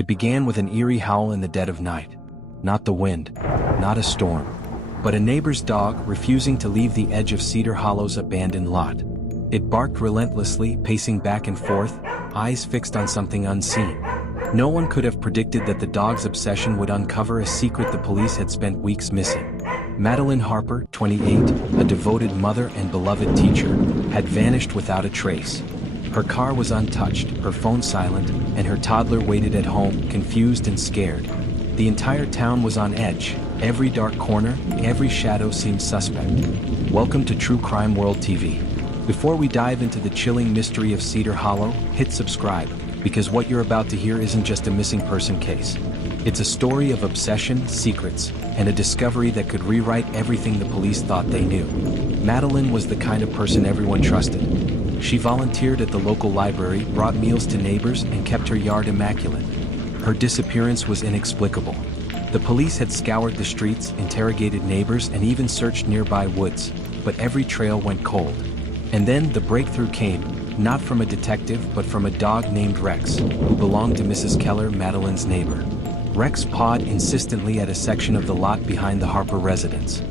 It began with an eerie howl in the dead of night. Not the wind, not a storm, but a neighbor's dog refusing to leave the edge of Cedar Hollow's abandoned lot. It barked relentlessly, pacing back and forth, eyes fixed on something unseen. No one could have predicted that the dog's obsession would uncover a secret the police had spent weeks missing. Madeline Harper, 28, a devoted mother and beloved teacher, had vanished without a trace. Her car was untouched, her phone silent, and her toddler waited at home, confused and scared. The entire town was on edge. Every dark corner, every shadow seemed suspect. Welcome to True Crime World TV. Before we dive into the chilling mystery of Cedar Hollow, hit subscribe, because what you're about to hear isn't just a missing person case. It's a story of obsession, secrets, and a discovery that could rewrite everything the police thought they knew. Madeline was the kind of person everyone trusted. She volunteered at the local library, brought meals to neighbors, and kept her yard immaculate. Her disappearance was inexplicable. The police had scoured the streets, interrogated neighbors, and even searched nearby woods, but every trail went cold. And then the breakthrough came, not from a detective but from a dog named Rex, who belonged to Mrs. Keller, Madeline's neighbor. Rex pawed insistently at a section of the lot behind the Harper residence.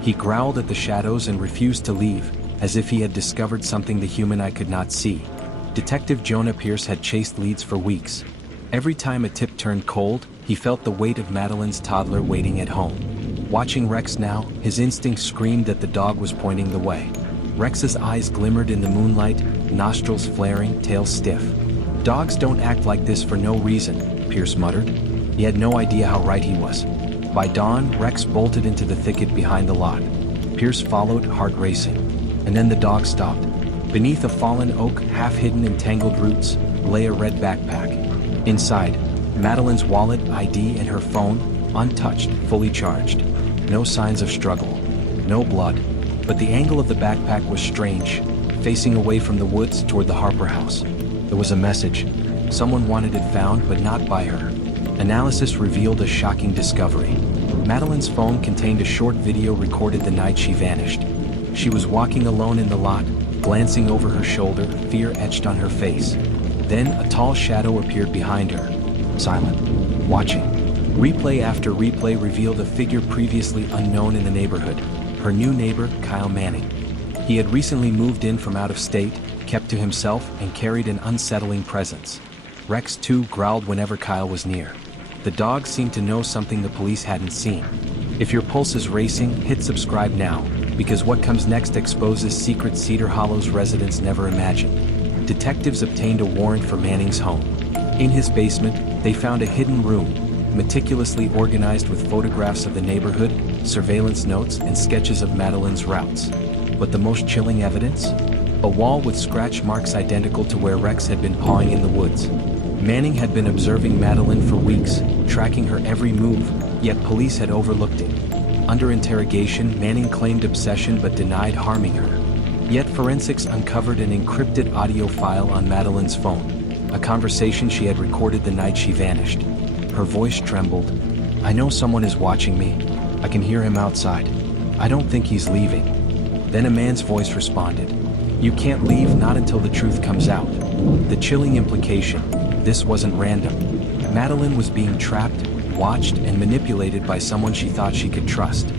He growled at the shadows and refused to leave, as if he had discovered something the human eye could not see. Detective Jonah Pierce had chased leads for weeks. Every time a tip turned cold, he felt the weight of Madeline's toddler waiting at home. Watching Rex now, his instincts screamed that the dog was pointing the way. Rex's eyes glimmered in the moonlight, nostrils flaring, tail stiff. "Dogs don't act like this for no reason," Pierce muttered. He had no idea how right he was. By dawn, Rex bolted into the thicket behind the lot. Pierce followed, heart racing. And then the dog stopped. Beneath a fallen oak, half hidden in tangled roots, lay a red backpack. Inside, Madeline's wallet, ID, and her phone, untouched, fully charged. No signs of struggle. No blood. But the angle of the backpack was strange, facing away from the woods toward the Harper house. There was a message. Someone wanted it found, but not by her. Analysis revealed a shocking discovery. Madeline's phone contained a short video recorded the night she vanished. She was walking alone in the lot, glancing over her shoulder, fear etched on her face. Then a tall shadow appeared behind her, silent, watching. Replay after replay revealed a figure previously unknown in the neighborhood, her new neighbor, Kyle Manning. He had recently moved in from out of state, kept to himself, and carried an unsettling presence. Rex, too, growled whenever Kyle was near. The dog seemed to know something the police hadn't seen. If your pulse is racing, hit subscribe now, because what comes next exposes secrets Cedar Hollow's residents never imagined. Detectives obtained a warrant for Manning's home. In his basement, they found a hidden room, meticulously organized with photographs of the neighborhood, surveillance notes, and sketches of Madeline's routes. But the most chilling evidence? A wall with scratch marks identical to where Rex had been pawing in the woods. Manning had been observing Madeline for weeks, tracking her every move, yet police had overlooked it. Under interrogation, Manning claimed obsession but denied harming her. Yet forensics uncovered an encrypted audio file on Madeline's phone, a conversation she had recorded the night she vanished. Her voice trembled. "I know someone is watching me. I can hear him outside. I don't think he's leaving." Then a man's voice responded. "You can't leave, not until the truth comes out." The chilling implication: this wasn't random. Madeline was being trapped, watched, and manipulated by someone she thought she could trust.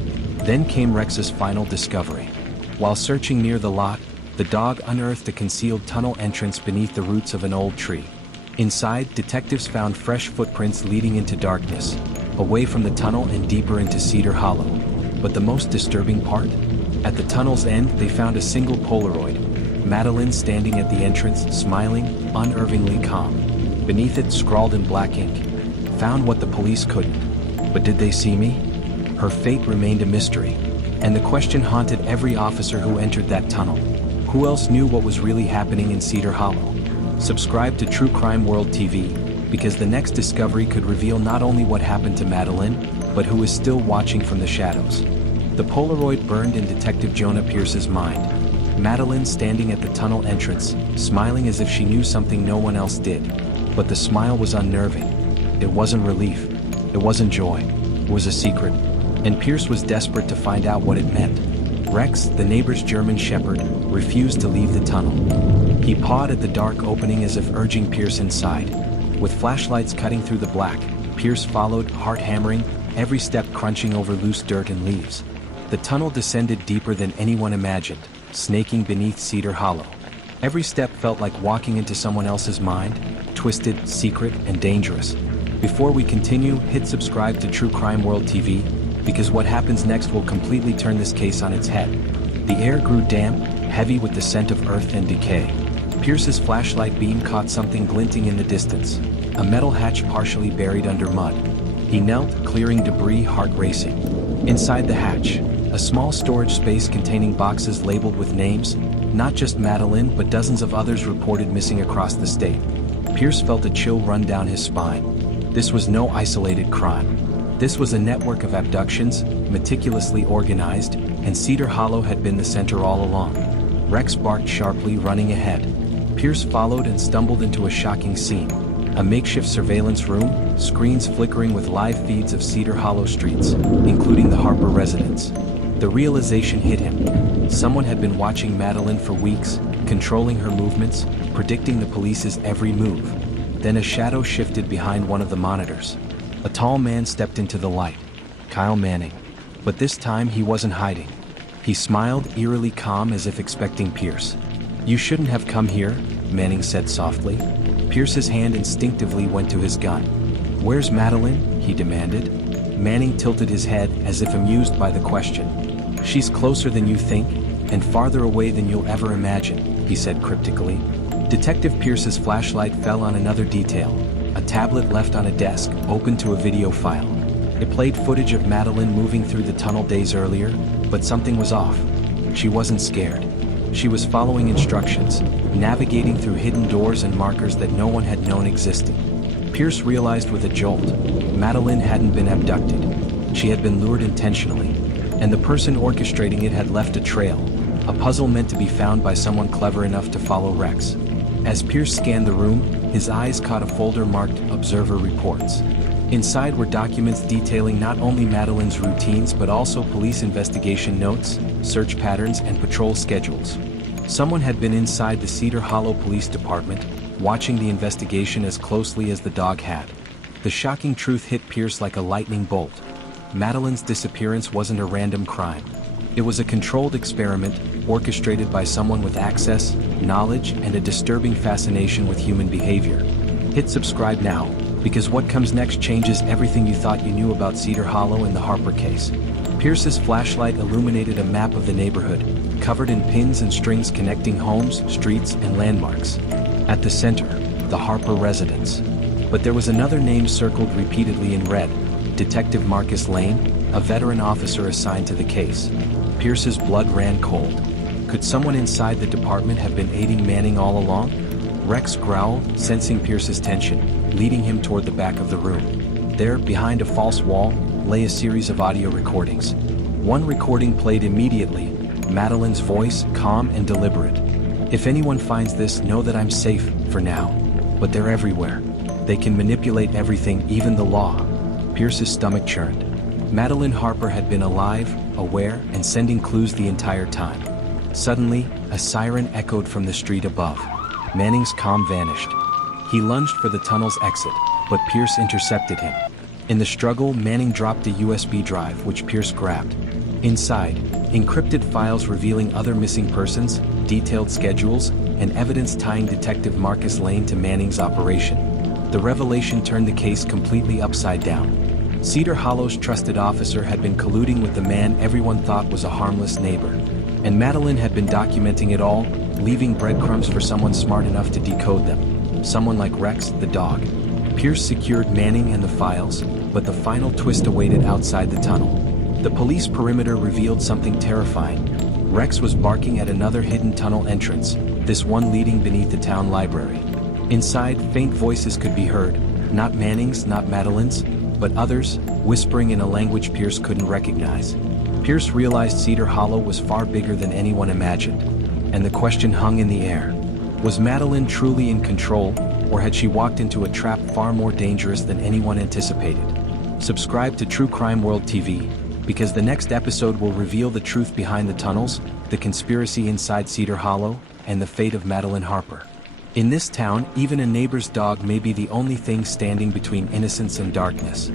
Then came Rex's final discovery. While searching near the lot, the dog unearthed a concealed tunnel entrance beneath the roots of an old tree. Inside, detectives found fresh footprints leading into darkness, away from the tunnel and deeper into Cedar Hollow. But the most disturbing part? At the tunnel's end, they found a single Polaroid. Madeline standing at the entrance, smiling, unnervingly calm. Beneath it, scrawled in black ink, "Found what the police couldn't. But did they see me?" Her fate remained a mystery. And the question haunted every officer who entered that tunnel. Who else knew what was really happening in Cedar Hollow? Subscribe to True Crime World TV, because the next discovery could reveal not only what happened to Madeline, but who is still watching from the shadows. The Polaroid burned in Detective Jonah Pierce's mind. Madeline standing at the tunnel entrance, smiling as if she knew something no one else did. But the smile was unnerving. It wasn't relief. It wasn't joy. It was a secret. And Pierce was desperate to find out what it meant. Rex, the neighbor's German shepherd, refused to leave the tunnel. He pawed at the dark opening as if urging Pierce inside. With flashlights cutting through the black, Pierce followed, heart hammering, every step crunching over loose dirt and leaves. The tunnel descended deeper than anyone imagined, snaking beneath Cedar Hollow. Every step felt like walking into someone else's mind, twisted, secret, and dangerous. Before we continue, hit subscribe to True Crime World TV, because what happens next will completely turn this case on its head. The air grew damp, heavy with the scent of earth and decay. Pierce's flashlight beam caught something glinting in the distance, a metal hatch partially buried under mud. He knelt, clearing debris, heart racing. Inside the hatch, a small storage space containing boxes labeled with names, not just Madeline but dozens of others reported missing across the state. Pierce felt a chill run down his spine. This was no isolated crime. This was a network of abductions, meticulously organized, and Cedar Hollow had been the center all along. Rex barked sharply, running ahead. Pierce followed and stumbled into a shocking scene. A makeshift surveillance room, screens flickering with live feeds of Cedar Hollow streets, including the Harper residence. The realization hit him. Someone had been watching Madeline for weeks, controlling her movements, predicting the police's every move. Then a shadow shifted behind one of the monitors. A tall man stepped into the light. Kyle Manning. But this time he wasn't hiding. He smiled, eerily calm, as if expecting Pierce. "You shouldn't have come here," Manning said softly. Pierce's hand instinctively went to his gun. "Where's Madeline?" he demanded. Manning tilted his head, as if amused by the question. "She's closer than you think, and farther away than you'll ever imagine," he said cryptically. Detective Pierce's flashlight fell on another detail, a tablet left on a desk, open to a video file. It played footage of Madeline moving through the tunnel days earlier, but something was off. She wasn't scared. She was following instructions, navigating through hidden doors and markers that no one had known existed. Pierce realized with a jolt, Madeline hadn't been abducted. She had been lured intentionally, and the person orchestrating it had left a trail, a puzzle meant to be found by someone clever enough to follow Rex. As Pierce scanned the room, his eyes caught a folder marked Observer Reports. Inside were documents detailing not only Madeline's routines but also police investigation notes, search patterns, and patrol schedules. Someone had been inside the Cedar Hollow Police Department, watching the investigation as closely as the dog had. The shocking truth hit Pierce like a lightning bolt. Madeline's disappearance wasn't a random crime. It was a controlled experiment, orchestrated by someone with access, knowledge, and a disturbing fascination with human behavior. Hit subscribe now, because what comes next changes everything you thought you knew about Cedar Hollow and the Harper case. Pierce's flashlight illuminated a map of the neighborhood, covered in pins and strings connecting homes, streets, and landmarks. At the center, the Harper residence. But there was another name circled repeatedly in red, Detective Marcus Lane, a veteran officer assigned to the case. Pierce's blood ran cold. Could someone inside the department have been aiding Manning all along? Rex growled, sensing Pierce's tension, leading him toward the back of the room. There, behind a false wall, lay a series of audio recordings. One recording played immediately, Madeline's voice, calm and deliberate. "If anyone finds this, know that I'm safe, for now. But they're everywhere. They can manipulate everything, even the law." Pierce's stomach churned. Madeline Harper had been alive, aware, and sending clues the entire time. Suddenly, a siren echoed from the street above. Manning's calm vanished. He lunged for the tunnel's exit, but Pierce intercepted him. In the struggle, Manning dropped a USB drive, which Pierce grabbed. Inside, encrypted files revealing other missing persons, detailed schedules, and evidence tying Detective Marcus Lane to Manning's operation. The revelation turned the case completely upside down. Cedar Hollow's trusted officer had been colluding with the man everyone thought was a harmless neighbor. And Madeline had been documenting it all, leaving breadcrumbs for someone smart enough to decode them. Someone like Rex, the dog. Pierce secured Manning and the files, but the final twist awaited outside the tunnel. The police perimeter revealed something terrifying. Rex was barking at another hidden tunnel entrance, this one leading beneath the town library. Inside, faint voices could be heard, not Manning's, not Madeline's, but others, whispering in a language Pierce couldn't recognize. Pierce realized Cedar Hollow was far bigger than anyone imagined, and the question hung in the air. Was Madeline truly in control, or had she walked into a trap far more dangerous than anyone anticipated? Subscribe to True Crime World TV, because the next episode will reveal the truth behind the tunnels, the conspiracy inside Cedar Hollow, and the fate of Madeline Harper. In this town, even a neighbor's dog may be the only thing standing between innocence and darkness.